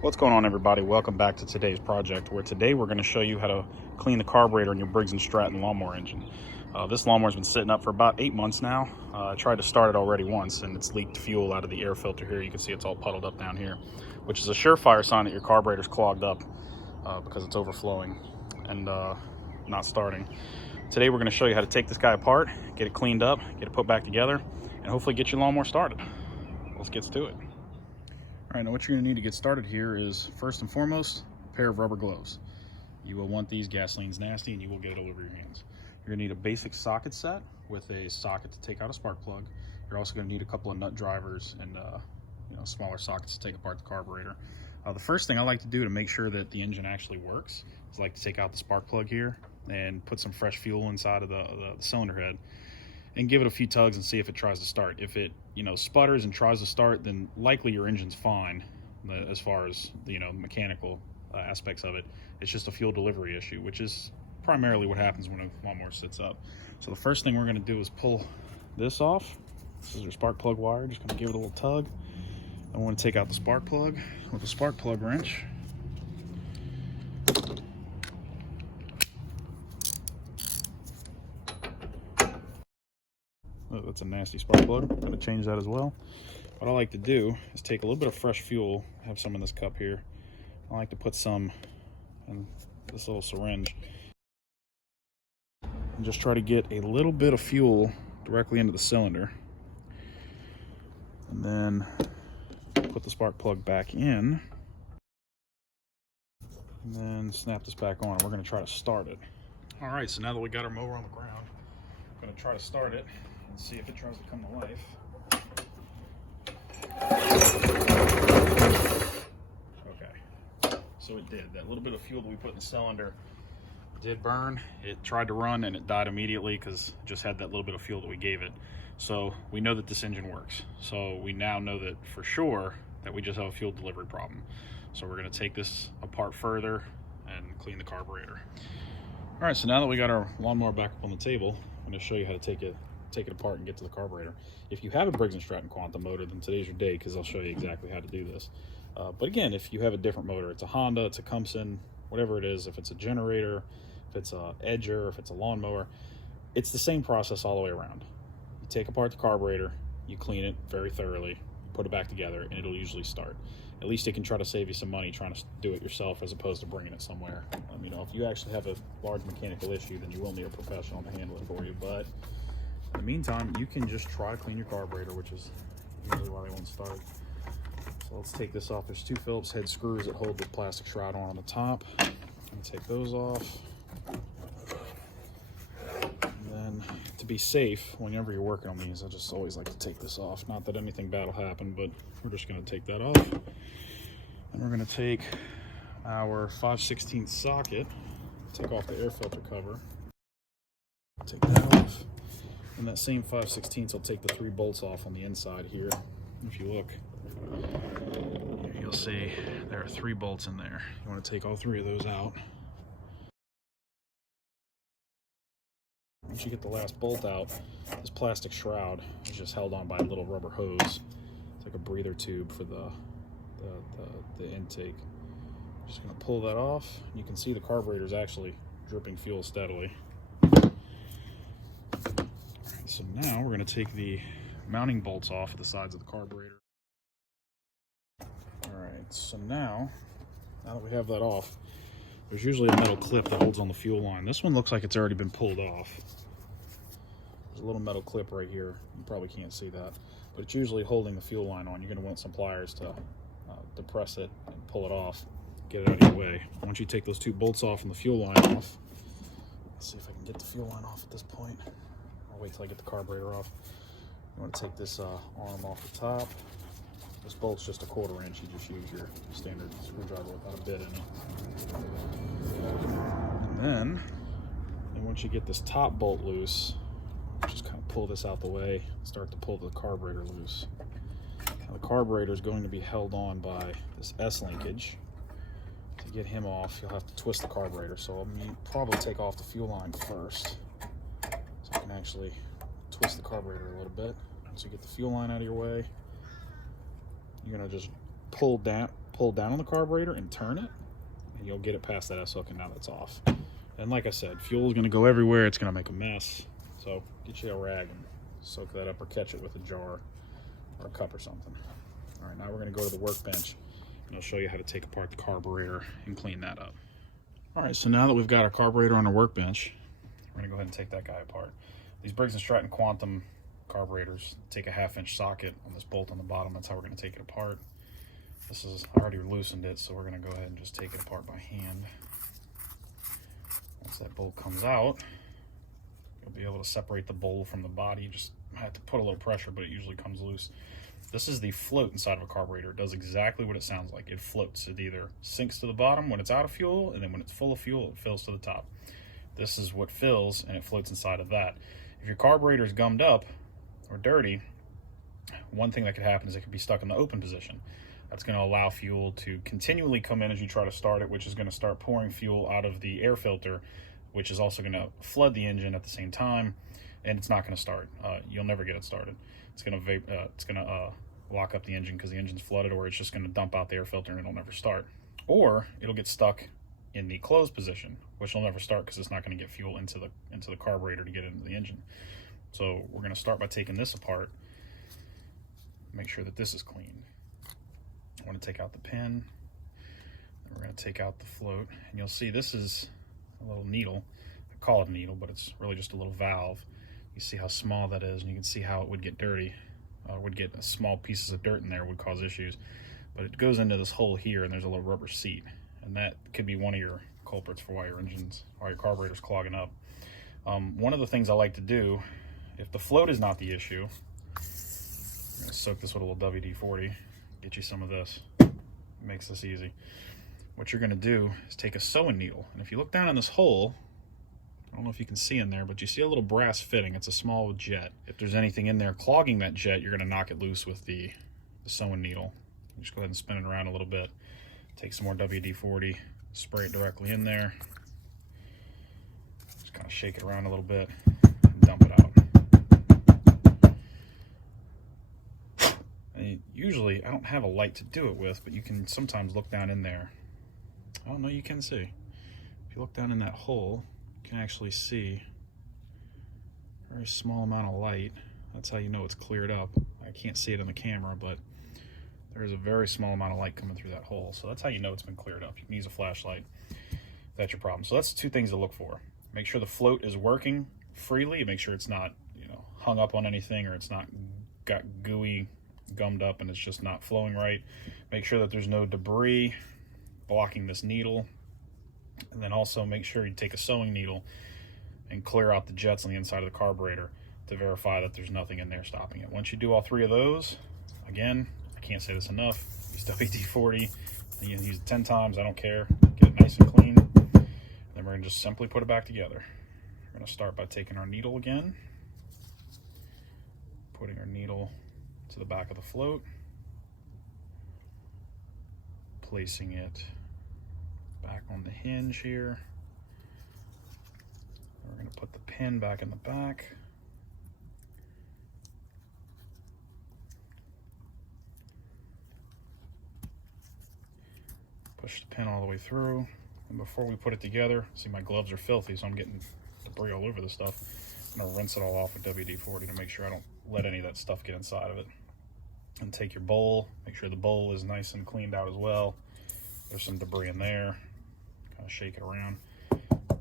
What's going on, everybody? Welcome back to today's project, where today we're going to show you how to clean the carburetor in your Briggs and Stratton lawnmower engine. This lawnmower's been sitting up for about 8 months now. I tried to start it already once and it's leaked fuel out of the air filter here. You can see it's all puddled up down here, which is a surefire sign that your carburetor's clogged up because it's overflowing and not starting. Today we're going to show you how to take this guy apart, get it cleaned up, get it put back together, and hopefully get your lawnmower started. Let's get to it. All right, now what you're gonna need to get started here is, first and foremost, a pair of rubber gloves. You will want these. Gasoline's nasty and you will get it all over your hands. You're gonna need a basic socket set with a socket to take out a spark plug. You're also gonna need a couple of nut drivers and smaller sockets to take apart the carburetor. The first thing I like to do to make sure that the engine actually works is like to take out the spark plug here and put some fresh fuel inside of the cylinder head and give it a few tugs and see if it tries to start. If it sputters and tries to start, then likely your engine's fine as far as the mechanical aspects of it. It's just a fuel delivery issue, which is primarily what happens when a lawnmower sits up. So the first thing we're going to do is pull this off. This is your spark plug wire. Just going to give it a little tug. I want to take out the spark plug with a spark plug wrench. Oh, that's a nasty spark plug. I'm going to change that as well. What I like to do is take a little bit of fresh fuel. I have some in this cup here. I like to put some in this little syringe and just try to get a little bit of fuel directly into the cylinder, and then put the spark plug back in, and then snap this back on. We're going to try to start it. All right, so now that we got our mower on the ground, I'm going to try to start it and see if it tries to come to life. Okay, so it did. That little bit of fuel that we put in the cylinder did burn. It tried to run and it died immediately because it just had that little bit of fuel that we gave it. So we know that this engine works. So we now know that for sure that we just have a fuel delivery problem. So we're going to take this apart further and clean the carburetor. All right, so now that we got our lawnmower back up on the table, I'm going to show you how to take it apart and get to the carburetor. If you have a Briggs and Stratton Quantum motor, then today's your day, because I'll show you exactly how to do this. But again, if you have a different motor, it's a Honda, it's a Cumpson, whatever it is, if it's a generator, if it's a Edger, if it's a lawnmower, it's the same process all the way around. You take apart the carburetor, you clean it very thoroughly, put it back together, and it'll usually start. At least it can try to save you some money trying to do it yourself as opposed to bringing it somewhere. If you actually have a large mechanical issue, then you will need a professional to handle it for you. But in the meantime, you can just try to clean your carburetor, which is usually why they won't start. So let's take this off. There's two Phillips head screws that hold the plastic shroud on the top. I'm gonna take those off. And then, to be safe, whenever you're working on these, I just always like to take this off. Not that anything bad will happen, but we're just gonna take that off. And we're gonna take our 5/16 socket, take off the air filter cover, take that off. And that same 5/16 will take the 3 bolts off on the inside here. If you look, you'll see there are 3 bolts in there. You want to take all 3 of those out. Once you get the last bolt out, this plastic shroud is just held on by a little rubber hose. It's like a breather tube for the intake. Just going to pull that off. You can see the carburetor is actually dripping fuel steadily. So now we're going to take the mounting bolts off the sides of the carburetor. Alright, so now that we have that off, there's usually a metal clip that holds on the fuel line. This one looks like it's already been pulled off. There's a little metal clip right here. You probably can't see that, but it's usually holding the fuel line on. You're going to want some pliers to depress it and pull it off, get it out of your way. Once you take those 2 bolts off and the fuel line off, let's see if I can get the fuel line off at this point. Wait till I get the carburetor off. You want to take this arm off the top. This bolt's just a 1/4 inch. You just use your standard screwdriver without a bit in it. And then once you get this top bolt loose, just kind of pull this out the way and start to pull the carburetor loose. Now the carburetor is going to be held on by this S linkage. To get him off, you'll have to twist the carburetor. So I'm going to probably take off the fuel line first, so I can actually twist the carburetor a little bit. Once you get the fuel line out of your way, you're going to just pull pull down on the carburetor and turn it, and you'll get it past that S hook, and now that's off. And like I said, fuel is going to go everywhere. It's going to make a mess. So get you a rag and soak that up, or catch it with a jar or a cup or something. All right, now we're going to go to the workbench, and I'll show you how to take apart the carburetor and clean that up. All right, so now that we've got our carburetor on the workbench, we're going to go ahead and take that guy apart. These Briggs and Stratton Quantum carburetors take a 1/2-inch socket on this bolt on the bottom. That's how we're going to take it apart. This is, I already loosened it, so we're going to go ahead and just take it apart by hand. Once that bolt comes out, you'll be able to separate the bowl from the body. You just have to put a little pressure, but it usually comes loose. This is the float inside of a carburetor. It does exactly what it sounds like. It floats. It either sinks to the bottom when it's out of fuel, and then when it's full of fuel, it fills to the top. This is what fills, and it floats inside of that. If your carburetor is gummed up or dirty, one thing that could happen is it could be stuck in the open position. That's going to allow fuel to continually come in as you try to start it, which is going to start pouring fuel out of the air filter, which is also going to flood the engine at the same time, and it's not going to start. You'll never get it started. It's going to lock up the engine because the engine's flooded, or it's just going to dump out the air filter and it'll never start. Or it'll get stuck in the closed position, which will never start because it's not going to get fuel into the carburetor to get into the engine. So we're going to start by taking this apart. Make sure that this is clean. I want to take out the pin, and we're going to take out the float, and you'll see this is a little needle. I call it a needle, but it's really just a little valve. You see how small that is, and you can see how it would get dirty. Would get small pieces of dirt in there, would cause issues. But it goes into this hole here, and there's a little rubber seat, and that could be one of your culprits for why your carburetor's clogging up. One of the things I like to do, if the float is not the issue, I'm going to soak this with a little WD-40. Get you some of this. It makes this easy. What you're going to do is take a sewing needle, and if you look down in this hole, I don't know if you can see in there, but you see a little brass fitting. It's a small jet. If there's anything in there clogging that jet, you're going to knock it loose with the sewing needle. You just go ahead and spin it around a little bit. Take some more WD-40, spray it directly in there. Just kind of shake it around a little bit and dump it out. And usually, I don't have a light to do it with, but you can sometimes look down in there. Oh, no, you can see. If you look down in that hole, you can actually see a very small amount of light. That's how you know it's cleared up. I can't see it on the camera, but there's a very small amount of light coming through that hole. So that's how you know it's been cleared up. You can use a flashlight if that's your problem. So that's the two things to look for. Make sure the float is working freely. Make sure it's not, hung up on anything, or it's not got gooey, gummed up, and it's just not flowing right. Make sure that there's no debris blocking this needle. And then also make sure you take a sewing needle and clear out the jets on the inside of the carburetor to verify that there's nothing in there stopping it. Once you do all three of those, again, I can't say this enough, use WD-40, and you can use it 10 times, I don't care. Get it nice and clean. Then we're going to just simply put it back together. We're going to start by taking our needle again, putting our needle to the back of the float, placing it back on the hinge here. We're going to put the pin back in the back. Push the pin all the way through. And before we put it together, see, my gloves are filthy, so I'm getting debris all over the stuff. I'm going to rinse it all off with WD-40 to make sure I don't let any of that stuff get inside of it. And take your bowl, make sure the bowl is nice and cleaned out as well. There's some debris in there. Kind of shake it around.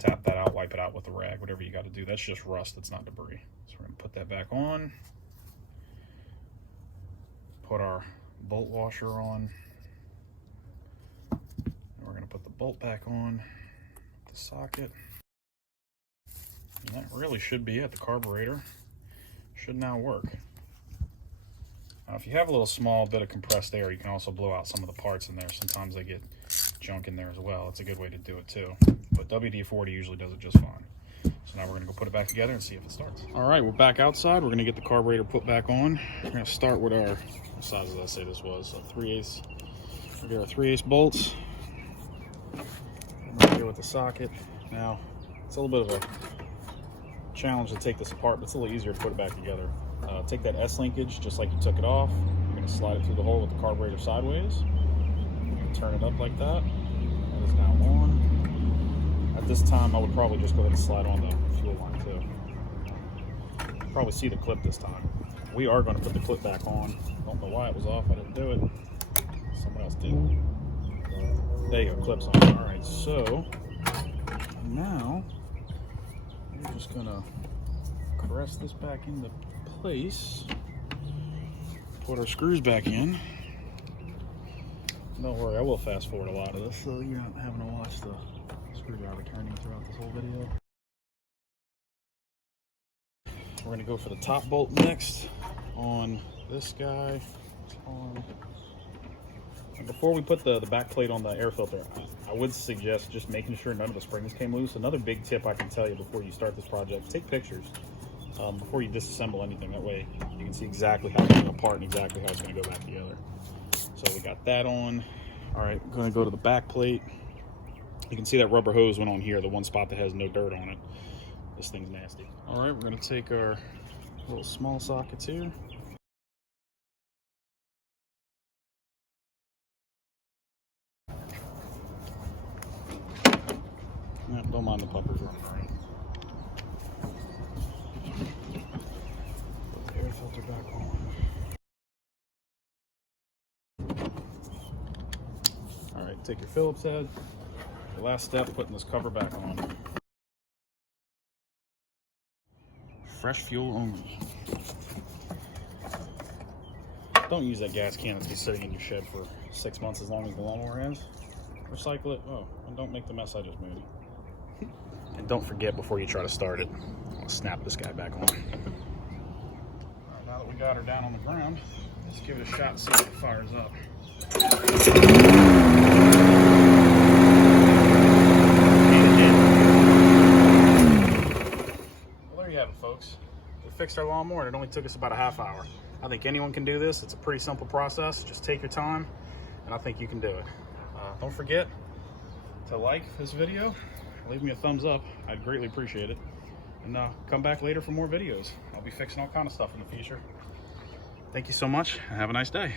Tap that out, wipe it out with a rag, whatever you got to do. That's just rust, that's not debris. So we're going to put that back on. Put our bolt washer on. And we're going to put the bolt back on the socket. And that really should be it. The carburetor should now work. Now, if you have a little small bit of compressed air, you can also blow out some of the parts in there. Sometimes they get junk in there as well. It's a good way to do it too. But WD-40 usually does it just fine. So now we're going to go put it back together and see if it starts. All right, we're back outside. We're going to get the carburetor put back on. We're going to start with our, what size did I say this was? So 3/8. We'll get our 3/8 bolts. Right here with the socket. Now, it's a little bit of a challenge to take this apart, but it's a little easier to put it back together. Take that S linkage just like you took it off. You're going to slide it through the hole with the carburetor sideways. Turn it up like that. That is now on. At this time, I would probably just go ahead and slide on the fuel line too. Probably see the clip this time. We are going to put the clip back on. Don't know why it was off. I didn't do it. Someone else did. There you go, clips on. All right, so now we're just gonna press this back into place. Put our screws back in. Don't worry, I will fast forward a lot of this, so you're not having to watch the screwdriver turning throughout this whole video. We're gonna go for the top bolt next on this guy. And before we put the back plate on the air filter, I would suggest just making sure none of the springs came loose. Another big tip I can tell you before you start this project: take pictures before you disassemble anything. That way you can see exactly how it's going apart and exactly how it's going to go back together. So we got that on. All right, I'm going to go to the back plate. You can see that rubber hose went on here, the one spot that has no dirt on it. This thing's nasty. All right, we're going to take our little small sockets here. Yeah, don't mind the puppers running around. Put the air filter back on. All right, take your Phillips head. The last step, putting this cover back on. Fresh fuel only. Don't use that gas can that's been sitting in your shed for 6 months as long as the lawnmower has. Recycle it. Oh, and don't make the mess I just made. And don't forget, before you try to start it, I'll snap this guy back on. All right, now that we got her down on the ground, let's give it a shot and see if it fires up. Well, there you have it, folks. We fixed our lawnmower and it only took us about a half hour. I think anyone can do this. It's a pretty simple process. Just take your time, and I think you can do it. Don't forget to like this video. Leave me a thumbs up. I'd greatly appreciate it. And come back later for more videos. I'll be fixing all kind of stuff in the future. Thank you so much, and have a nice day.